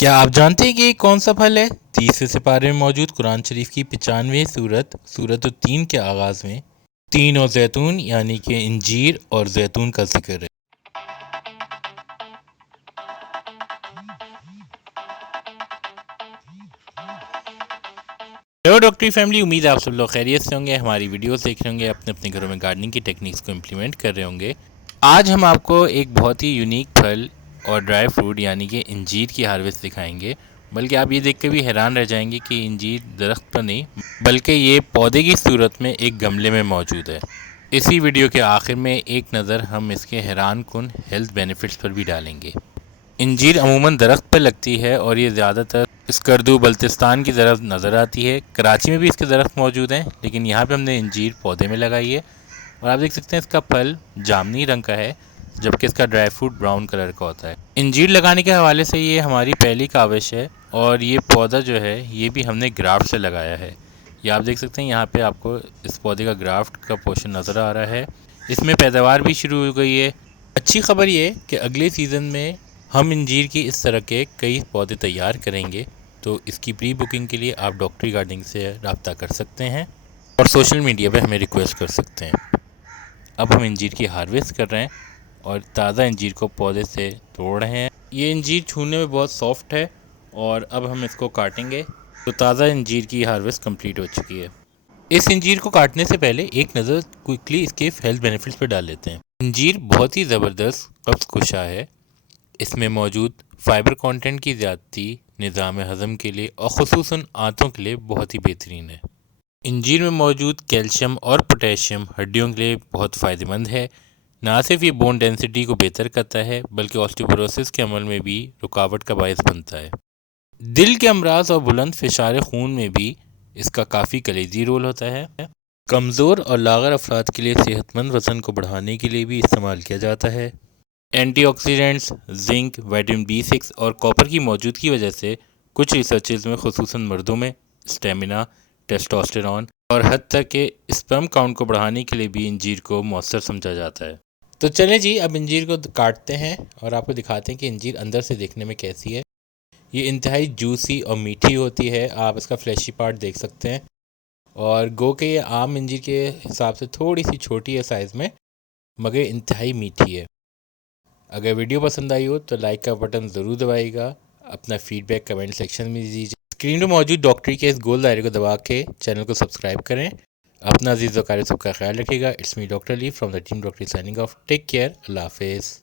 کیا آپ جانتے ہیں کہ یہ کون سا پھل ہے؟ 30ویں سپارے میں موجود قرآن شریف کی 95ویں سورت التین کے آغاز میں تین اور زیتون یعنی کہ انجیر اور زیتون کا ذکر ہے۔ ہیلو ڈاکٹری فیملی، امید ہے آپ سب لوگ خیریت سے ہوں گے، ہماری ویڈیوز دیکھ رہے ہوں گے، اپنے اپنے گھروں میں گارڈننگ کی ٹیکنیکس کو امپلیمنٹ کر رہے ہوں گے۔ آج ہم آپ کو ایک بہت ہی یونیک پھل اور ڈرائی فروٹ یعنی کہ انجیر کی ہارویسٹ دکھائیں گے، بلکہ آپ یہ دیکھ کے بھی حیران رہ جائیں گے کہ انجیر درخت پر نہیں بلکہ یہ پودے کی صورت میں ایک گملے میں موجود ہے۔ اسی ویڈیو کے آخر میں ایک نظر ہم اس کے حیران کن ہیلتھ بینیفٹس پر بھی ڈالیں گے۔ انجیر عموماً درخت پر لگتی ہے اور یہ زیادہ تر اسکردو بلتستان کی طرف نظر آتی ہے۔ کراچی میں بھی اس کے درخت موجود ہیں، لیکن یہاں پہ ہم نے انجیر پودے میں لگائی ہے، اور آپ دیکھ سکتے ہیں اس کا پھل جامنی رنگ کا ہے، جبکہ اس کا ڈرائی فروٹ براؤن کلر کا ہوتا ہے۔ انجیر لگانے کے حوالے سے یہ ہماری پہلی کاوش ہے، اور یہ پودا جو ہے یہ بھی ہم نے گرافٹ سے لگایا ہے۔ یہ آپ دیکھ سکتے ہیں یہاں پہ آپ کو اس پودے کا گرافٹ کا پورشن نظر آ رہا ہے۔ اس میں پیداوار بھی شروع ہو گئی ہے۔ اچھی خبر یہ ہے کہ اگلے سیزن میں ہم انجیر کی اس طرح کے کئی پودے تیار کریں گے، تو اس کی پری بکنگ کے لیے آپ ڈاکٹری گارڈننگ سے رابطہ کر سکتے ہیں اور سوشل میڈیا پہ ہمیں ریکویسٹ کر سکتے ہیں۔ اب ہم انجیر کی ہارویسٹ کر رہے ہیں اور تازہ انجیر کو پودے سے توڑ رہے ہیں۔ یہ انجیر چھونے میں بہت سافٹ ہے، اور اب ہم اس کو کاٹیں گے۔ تو تازہ انجیر کی ہارویسٹ کمپلیٹ ہو چکی ہے۔ اس انجیر کو کاٹنے سے پہلے ایک نظر کوئکلی اس کے ہیلتھ بینیفٹس پہ ڈال لیتے ہیں۔ انجیر بہت ہی زبردست قبض کشا ہے۔ اس میں موجود فائبر کانٹینٹ کی زیادتی نظام ہضم کے لیے اور خصوصاً آنتوں کے لیے بہت ہی بہترین ہے۔ انجیر میں موجود کیلشیم اور پوٹیشیم ہڈیوں کے لیے بہت فائدہ مند ہے۔ نہ صرف یہ بون ڈینسٹی کو بہتر کرتا ہے بلکہ آسٹیوپوروسس کے عمل میں بھی رکاوٹ کا باعث بنتا ہے۔ دل کے امراض اور بلند فشار خون میں بھی اس کا کافی کلیدی رول ہوتا ہے۔ کمزور اور لاغر افراد کے لیے صحت مند وزن کو بڑھانے کے لیے بھی استعمال کیا جاتا ہے۔ Anti oxidants, zinc, vitamin B6 اور کاپر کی موجودگی کی وجہ سے کچھ ریسرچز میں خصوصاً مردوں میں اسٹیمنا، ٹیسٹوسٹیرون اور حد تک کہ اسپرم کاؤنٹ کو بڑھانے کے لیے بھی انجیر کو مؤثر سمجھا جاتا ہے۔ تو چلیں جی، اب انجیر کو کاٹتے ہیں اور آپ کو دکھاتے ہیں کہ انجیر اندر سے دیکھنے میں کیسی ہے۔ یہ انتہائی جوسی اور میٹھی ہوتی ہے، آپ اس کا فلیشی پارٹ دیکھ سکتے ہیں، اور گو کہ یہ عام انجیر کے حساب سے تھوڑی سی چھوٹی ہے سائز میں، مگر انتہائی میٹھی ہے۔ اگر ویڈیو پسند آئی ہو تو لائک کا بٹن ضرور دبائیے گا، اپنا فیڈ بیک کمنٹ سیکشن میں دیجیے۔ اسکرین پہ موجود ڈاکٹری کے اس گول دائرے کو دبا کے چینل کو سبسکرائب کریں۔ اپنا عزیز و قاری سب کا خیال رکھیے گا۔ It's me doctor Ali from the team ڈاکٹری سائننگ آف۔ ٹیک کیئر، اللہ حافظ۔